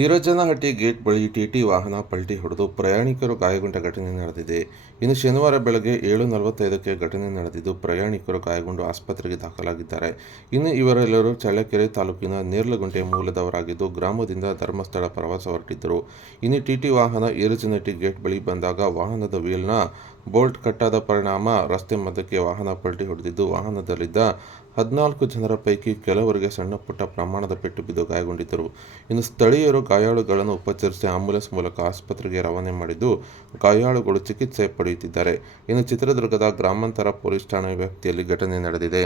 ಈರಜ್ಜನಹಟ್ಟಿ gate ಬಳಿ TT ವಾಹನ ಪಲ್ಟಿ ಹೊಡೆದು ಪ್ರಯಾಣಿಕರು ಗಾಯಗೊಂಡ ಘಟನೆ ನಡೆದಿದೆ. ಇನ್ನು ಶನಿವಾರ ಬೆಳಗ್ಗೆ ಏಳು ನಲವತ್ತೈದಕ್ಕೆ ಘಟನೆ ನಡೆದಿದ್ದು, ಪ್ರಯಾಣಿಕರು ಗಾಯಗೊಂಡು ಆಸ್ಪತ್ರೆಗೆ ದಾಖಲಾಗಿದ್ದಾರೆ. ಇನ್ನು ಇವರೆಲ್ಲರೂ ಚಳ್ಳಕೆರೆ ತಾಲೂಕಿನ ನೇರ್ಲಗುಂಟೆ ಮೂಲದವರಾಗಿದ್ದು, ಗ್ರಾಮದಿಂದ ಧರ್ಮಸ್ಥಳ ಪ್ರವಾಸ ಹೊರಟಿದ್ದರು. ಇನ್ನು ಟಿಟಿ ವಾಹನ ಈರಜನಹಟ್ಟಿ ಗೇಟ್ ಬಳಿ ಬಂದಾಗ ವಾಹನದ ವೀಲ್ನ ಬೋಲ್ಟ್ ಕಟ್ಟಾದ ಪರಿಣಾಮ ರಸ್ತೆ ಮಧ್ಯಕ್ಕೆ ವಾಹನ ಪಲ್ಟಿ ಹೊಡೆದಿದ್ದು, ವಾಹನದಲ್ಲಿದ್ದ ಹದಿನಾಲ್ಕು ಜನರ ಪೈಕಿ ಕೆಲವರಿಗೆ ಸಣ್ಣ ಪುಟ್ಟ ಪ್ರಮಾಣದ ಪೆಟ್ಟು ಬಿದ್ದು ಗಾಯಗೊಂಡಿದ್ದರು. ಇನ್ನು ಸ್ಥಳೀಯರು ಗಾಯಾಳುಗಳನ್ನು ಉಪಚರಿಸಿ ಆಂಬ್ಯುಲೆನ್ಸ್ ಮೂಲಕ ಆಸ್ಪತ್ರೆಗೆ ರವಾನೆ ಮಾಡಿದ್ದು ಗಾಯಾಳುಗಳು ಚಿಕಿತ್ಸೆ ಪಡೆಯುತ್ತಿದ್ದಾರೆ. ಇನ್ನು ಚಿತ್ರದುರ್ಗದ ಗ್ರಾಮಾಂತರ ಪೊಲೀಸ್ ಠಾಣೆ ವ್ಯಾಪ್ತಿಯಲ್ಲಿ ಘಟನೆ ನಡೆದಿದೆ.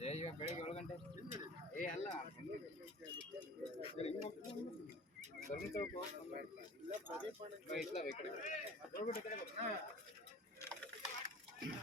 ಇದ್ದಾರೆ ಇವಾಗ ಬೆಳಿಗ್ಗೆ ಏಳು ಗಂಟೆ ಏ ಅಲ್ಲ ಇಲ್ಲ